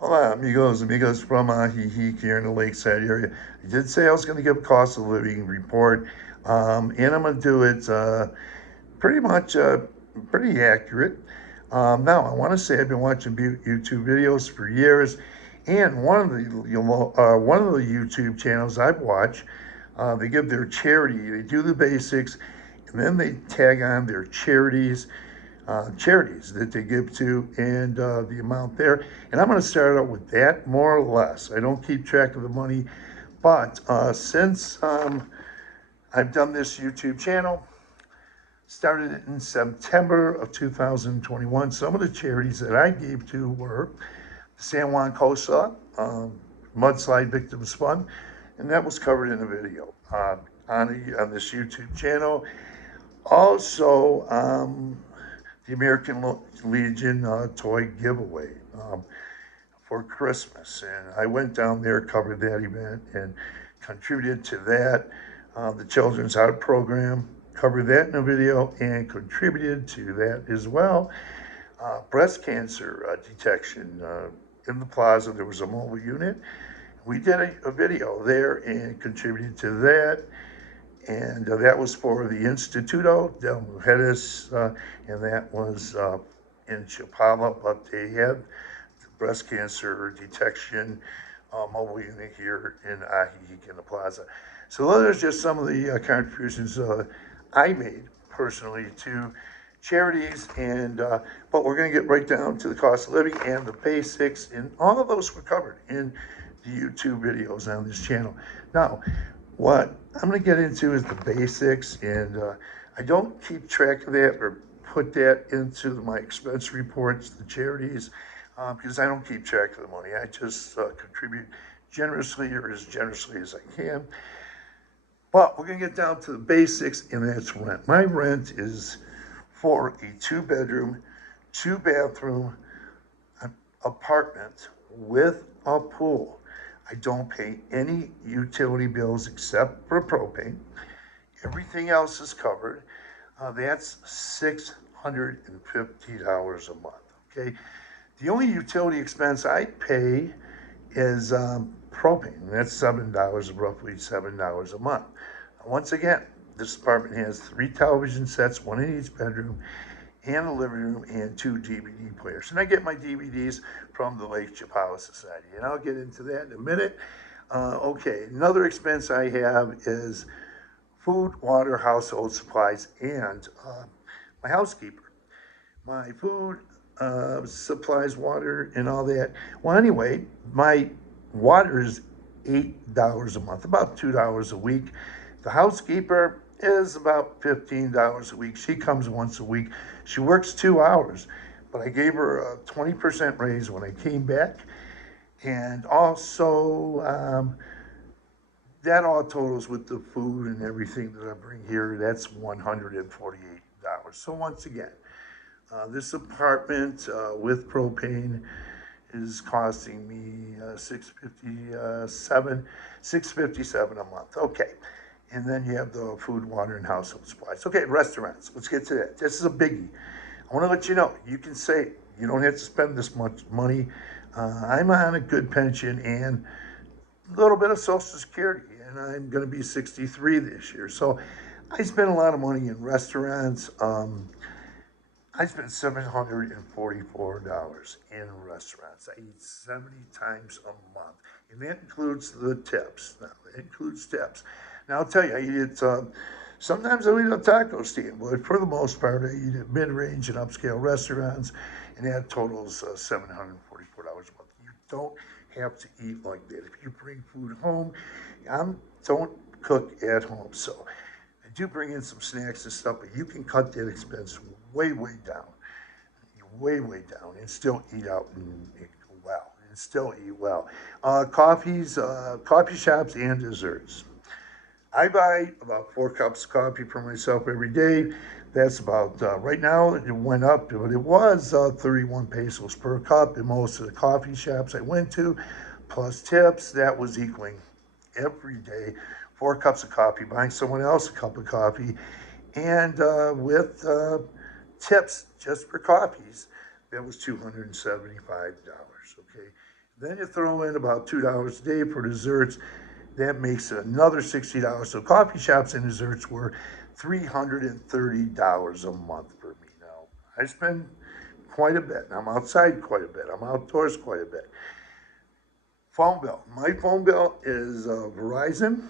Hola, amigos from Ajijic here in the Lakeside area. I did say I was going to give a cost of living report, and I'm going to do it pretty much pretty accurate. Now, I want to say I've been watching YouTube videos for years, and one of the YouTube channels I've watched, they give their charity, they do the basics, and then they tag on their charities that they give to and the amount there. And I'm going to start out with that more or less. I don't keep track of the money, but since I've done this YouTube channel, started it in September of 2021. Some of the charities that I gave to were the San Juan Costa Mudslide Victims Fund, and that was covered in a video on this YouTube channel. Also, the American Legion toy giveaway for Christmas. And I went down there, covered that event, and contributed to that. The Children's Art Program, covered that in a video, and contributed to that as well. Breast cancer detection in the plaza, there was a mobile unit. We did a video there and contributed to that. And that was for the Instituto de Mujeres, and that was in Chapala, but they had the breast cancer detection mobile unit here in Ajijic in the plaza. So those are just some of the contributions I made personally to charities, and but we're going to get right down to the cost of living and the basics, and all of those were covered in the YouTube videos on this channel. Now, what I'm going to get into is the basics, and I don't keep track of that or put that into my expense reports, the charities, because I don't keep track of the money. I just contribute generously or as generously as I can. But we're going to get down to the basics, and that's rent. My rent is for a two-bedroom, two-bathroom apartment with a pool. I don't pay any utility bills except for propane. Everything else is covered. That's $650 a month. Okay. The only utility expense I pay is propane. That's $7, roughly $7 a month. Once again, this apartment has 3 television sets, one in each bedroom, and a living room, and 2 DVD players. And I get my DVDs from the Lake Chapala Society, and I'll get into that in a minute. Okay, another expense I have is food, water, household supplies, and my housekeeper. My food, supplies, water, and all that. Well, anyway, my water is $8 a month, about $2 a week. The housekeeper is about $15 a week. She comes once a week. She works 2 hours, but I gave her a 20% raise when I came back. And also, that all totals with the food and everything that I bring here, that's $148. So once again, this apartment with propane is costing me $657 a month. Okay, and then you have the food, water, and household supplies. Okay, restaurants. Let's get to that. This is a biggie. I want to let you know you can save. You don't have to spend this much money. I'm on a good pension and a little bit of Social Security, and I'm going to be 63 this year. So I spend a lot of money in restaurants. I spend $744 in restaurants. I eat 70 times a month, and that includes the tips. Now, it includes tips. Now, I'll tell you, I eat at, sometimes I eat at a taco stand, but for the most part, I eat at mid-range and upscale restaurants, and that totals $744 a month. You don't have to eat like that. If you bring food home, don't cook at home. So I do bring in some snacks and stuff, but you can cut that expense way down, way down, and still eat out and eat well, and still eat well. Coffee shops, and desserts. I buy about 4 cups of coffee for myself every day. That's about, right now, it went up, but it was 31 pesos per cup in most of the coffee shops I went to, plus tips. That was equaling every day 4 cups of coffee, buying someone else a cup of coffee, and with tips just for coffees, that was $275. Okay, Then you throw in about $2 a day for desserts. That makes it another $60. So coffee shops and desserts were $330 a month for me. Now, I spend quite a bit. I'm outside quite a bit. I'm outdoors quite a bit. Phone bill. My phone bill is Verizon.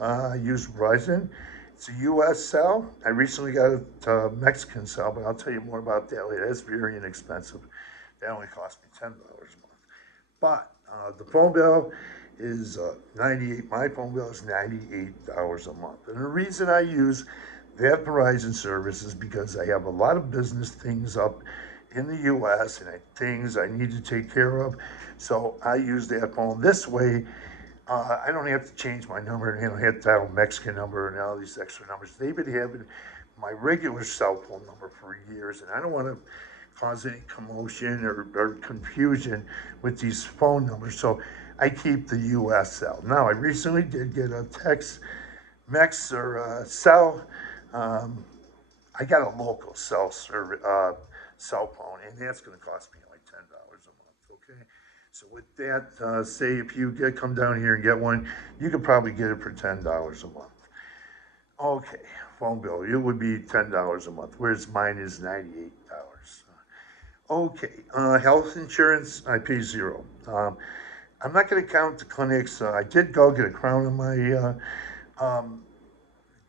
I use Verizon. It's a U.S. cell. I recently got a Mexican cell, but I'll tell you more about that later. That's very inexpensive. That only cost me $10 a month. But the phone bill is 98. My phone bill is $98 a month. And the reason I use that Verizon service is because I have a lot of business things up in the U.S. and things I need to take care of. So I use that phone this way. I don't have to change my number. I don't have to dial a Mexican number and all these extra numbers. They've been having my regular cell phone number for years, and I don't want to cause any commotion or confusion with these phone numbers. So I keep the U.S. cell. Now, I recently did get a text, Mex or cell. Um, I got a local cell phone, and that's going to cost me like $10 a month. Okay, so with that, say if you come down here and get one, you could probably get it for $10 a month. Okay, phone bill, it would be $10 a month, whereas mine is $98. Okay, health insurance, I pay zero. I'm not going to count the clinics. I did go get a crown on my um,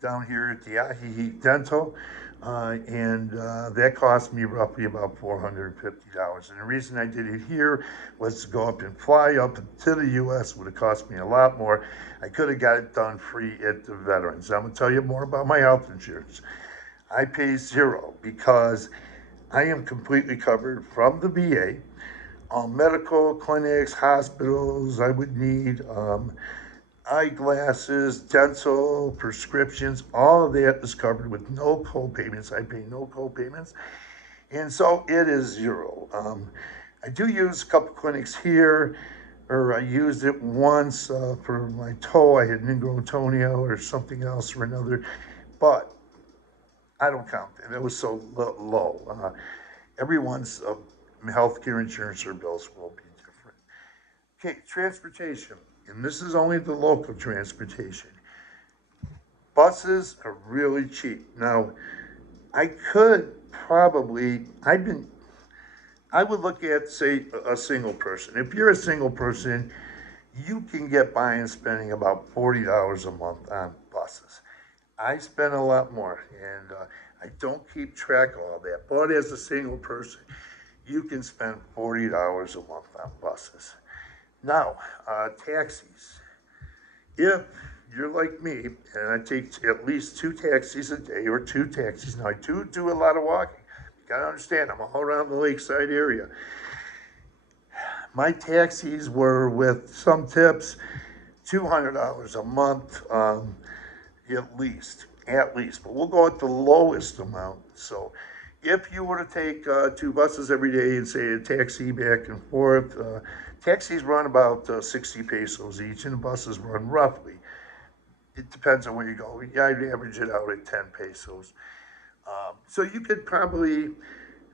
down here at the Ajijic Dental, and that cost me roughly about $450. And the reason I did it here was to go up and fly up to the U.S. would have cost me a lot more. I could have got it done free at the Veterans. I'm going to tell you more about my health insurance. I pay zero because I am completely covered from the VA. Medical clinics, hospitals, I would need eyeglasses, dental, prescriptions, all of that is covered with no co-payments. I pay no co-payments. And so it is zero. I do use a couple clinics here, or I used it once for my toe. I had an ingrown toenail or something else or another, but I don't count that. It was so low. Everyone's healthcare insurance or bills will be different. Okay, transportation. And this is only the local transportation. Buses are really cheap. Now, I could probably, I would look at, say, a single person. If you're a single person, you can get by and spending about $40 a month on buses. I spend a lot more, and I don't keep track of all that. But as a single person, you can spend $40 a month on buses. Now, taxis. If you're like me, and I take at least two taxis a day or two taxis, now I do a lot of walking. You gotta understand, I'm all around the lakeside area. My taxis were with some tips, $200 a month, at least, at least. But we'll go at the lowest amount. So if you were to take two buses every day and say a taxi back and forth, taxis run about 60 pesos each, and the buses run roughly. It depends on where you go. Yeah, I'd average it out at 10 pesos. So you could probably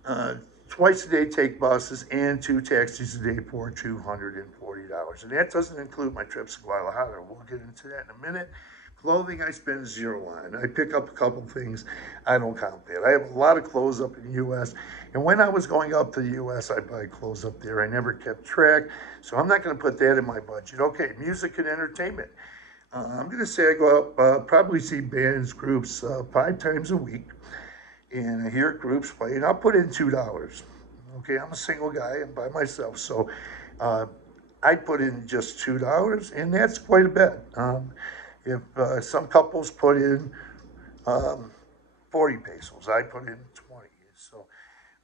uh, twice a day take buses and two taxis a day for $240. And that doesn't include my trips to Guadalajara. We'll get into that in a minute. Clothing, I spend zero on. I pick up a couple things. I don't count that. I have a lot of clothes up in the U.S. And when I was going up to the U.S., I buy clothes up there. I never kept track. So I'm not going to put that in my budget. Okay, music and entertainment. I'm going to say I go up, probably see bands, groups 5 times a week, and I hear groups play, and I'll put in $2. Okay, I'm a single guy, I'm by myself, so uh, I put in just $2, and that's quite a bit. If some couples put in um, 40 pesos, I put in 20, so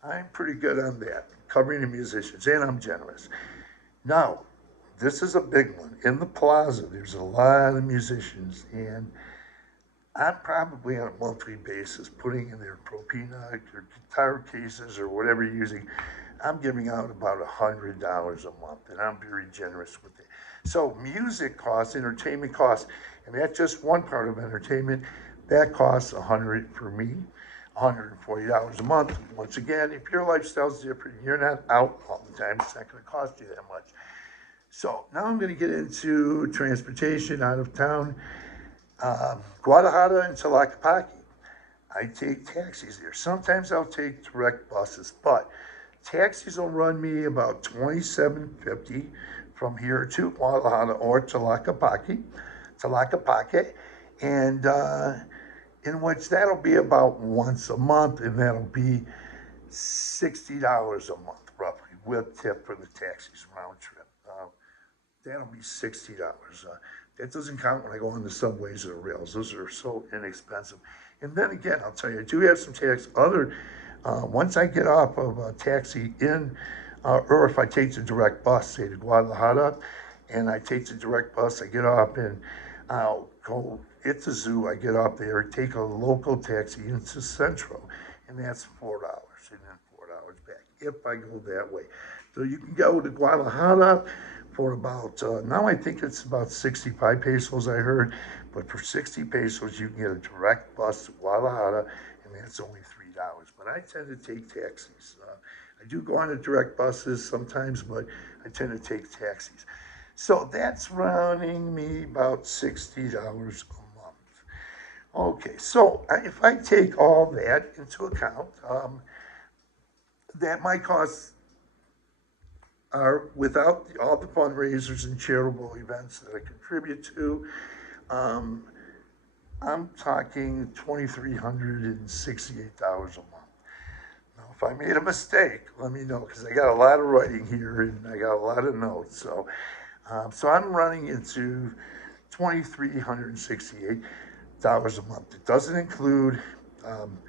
I'm pretty good on that, covering the musicians, and I'm generous. Now, this is a big one. In the plaza, there's a lot of musicians, and I'm probably on a monthly basis putting in their propina or guitar cases or whatever you're using. I'm giving out about $100 a month, and I'm very generous with it. So music costs, entertainment costs, and that's just one part of entertainment. That costs $100 for me, $140 a month. Once again, if your lifestyle's different, you're not out all the time. It's not going to cost you that much. So now I'm going to get into transportation out of town. Guadalajara and Tlaquepaque. I take taxis there. Sometimes I'll take direct buses, but taxis will run me about $27.50 from here to Guadalajara or Tlaquepaque, and in which that'll be about once a month, and that'll be $60 a month roughly with tip for the taxis round trip. That'll be $60. That doesn't count when I go on the subways or the rails. Those are so inexpensive. And then again, I'll tell you, I do have some tax. Once I get off of a taxi or if I take the direct bus, say to Guadalajara, and I take the direct bus, I get off and I'll go. It's a zoo. I get off there, take a local taxi into Central, and that's $4, and then $4 back if I go that way. So you can go to Guadalajara for about, now I think it's about 65 pesos, I heard, but for 60 pesos, you can get a direct bus to Guadalajara, and that's only $3. But I tend to take taxis. I do go on the direct buses sometimes, but I tend to take taxis. So that's rounding me about $60 a month. Okay, so if I take all that into account, that my costs are without all the fundraisers and charitable events that I contribute to. Um, I'm talking $2,368 a month. Now, if I made a mistake, let me know because I got a lot of writing here and I got a lot of notes. So I'm running into $2,368 a month. It doesn't include um,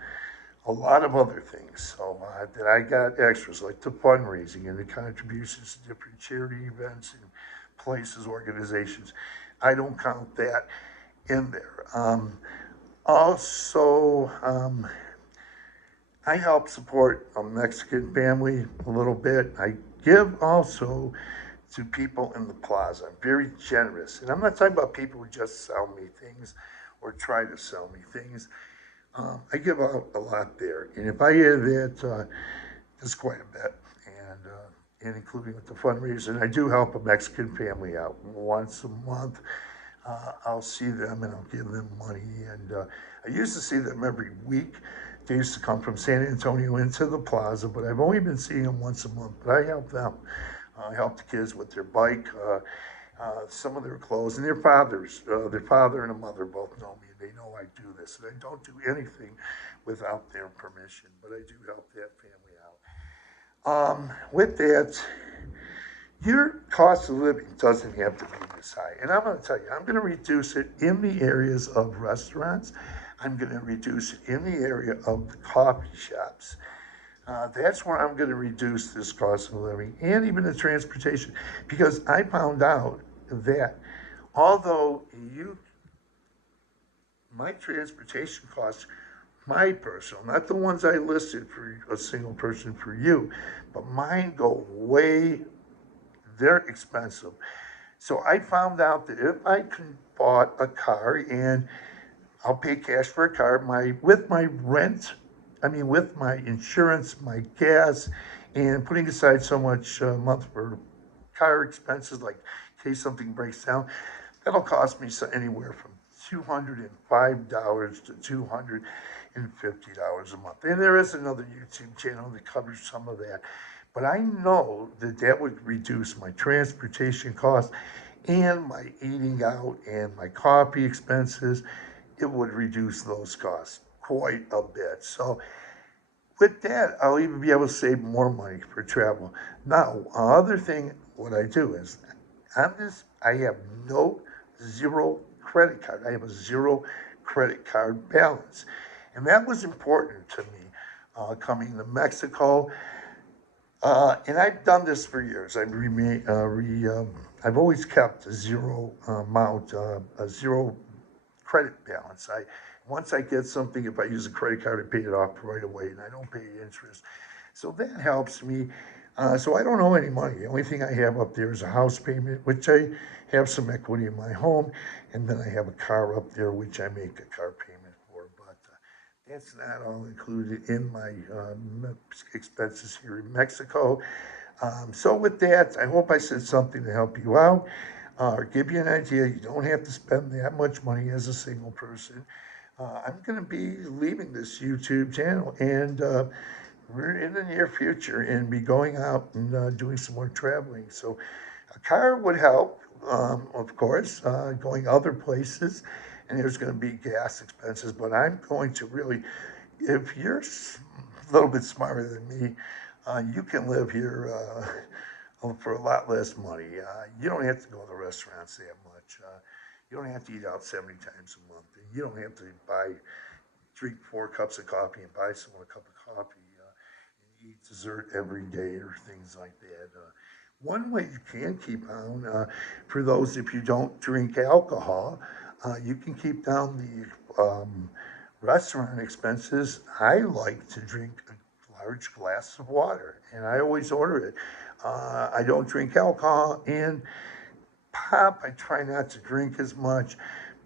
a lot of other things. So that I got extras like the fundraising and the contributions to different charity events and places, organizations. I don't count that in there. Also, I help support a Mexican family a little bit. I give also to people in the plaza. I'm very generous. And I'm not talking about people who just sell me things or try to sell me things. I give out a lot there, and if I hear that, it's quite a bit, and including with the fundraiser. And I do help a Mexican family out once a month. I'll see them and I'll give them money, and I used to see them every week. They used to come from San Antonio into the plaza, but I've only been seeing them once a month. But I help them. I help the kids with their bike. Some of their clothes, and their father and a mother both know me, and they know I do this, and I don't do anything without their permission, but I do help that family out. With that, your cost of living doesn't have to be this high, and I'm going to tell you, I'm going to reduce it in the areas of restaurants. I'm going to reduce it in the area of the coffee shops. That's where I'm going to reduce this cost of living and even the transportation because I found out that although my transportation costs, my personal, not the ones I listed for a single person for you, but mine go way, they're expensive. So I found out that if I can bought a car and I'll pay cash for a car. With my rent, with my insurance, my gas, and putting aside so much a month for car expenses, like in case something breaks down, that'll cost me anywhere from $205 to $250 a month. And there is another YouTube channel that covers some of that. But I know that that would reduce my transportation costs and my eating out and my coffee expenses. It would reduce those costs quite a bit. So with that, I'll even be able to save more money for travel. Now, other thing, what I do is, I have no zero credit card. I have a zero credit card balance, and that was important to me coming to Mexico. And I've done this for years. I've always kept a zero amount, a zero credit balance. Once I get something, if I use a credit card, I pay it off right away, and I don't pay interest. So that helps me. So I don't owe any money. The only thing I have up there is a house payment, which I have some equity in my home, and then I have a car up there, which I make a car payment for. But that's not all included in my expenses here in Mexico. So with that, I hope I said something to help you out or give you an idea. You don't have to spend that much money as a single person. I'm going to be leaving this YouTube channel, and we're in the near future and be going out and doing some more traveling. So a car would help, of course, going other places, and there's going to be gas expenses. But I'm going to really, if you're a little bit smarter than me, you can live here for a lot less money. You don't have to go to restaurants that much. You don't have to eat out 70 times a month. You don't have to drink 4 cups of coffee and buy someone a cup of coffee and eat dessert every day or things like that. One way you can keep down, for those if you don't drink alcohol, you can keep down the restaurant expenses. I like to drink a large glass of water, and I always order it. I don't drink alcohol, and pop, I try not to drink as much,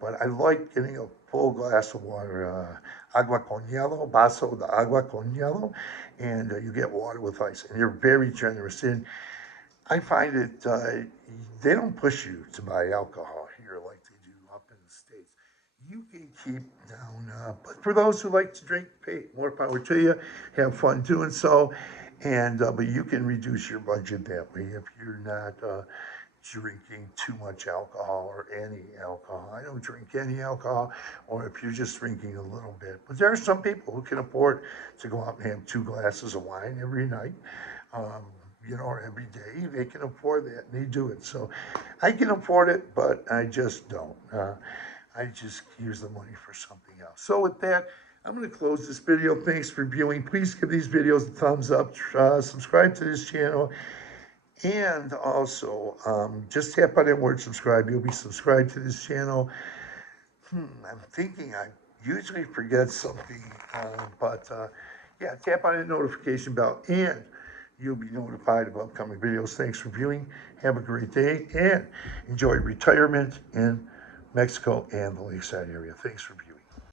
but I like getting a full glass of water, agua con hielo, vaso de agua con hielo, and you get water with ice, and they're very generous. And I find it, they don't push you to buy alcohol here like they do up in the States. You can keep down, but for those who like to drink, hey, more power to you. Have fun doing so, and but you can reduce your budget that way if you're not drinking too much alcohol or any alcohol. I don't drink any alcohol, or if you're just drinking a little bit. But there are some people who can afford to go out and have 2 glasses of wine every night. Um, or every day. They can afford that, and they do it. So I can afford it, but I just don't. I just use the money for something else. So with that, I'm going to close this video. Thanks for viewing. Please give these videos a thumbs up. Subscribe to this channel. And also, just tap on that word subscribe. You'll be subscribed to this channel. I'm thinking I usually forget something, but yeah, tap on the notification bell and you'll be notified of upcoming videos. Thanks for viewing. Have a great day and enjoy retirement in Mexico and the lakeside area. Thanks for viewing.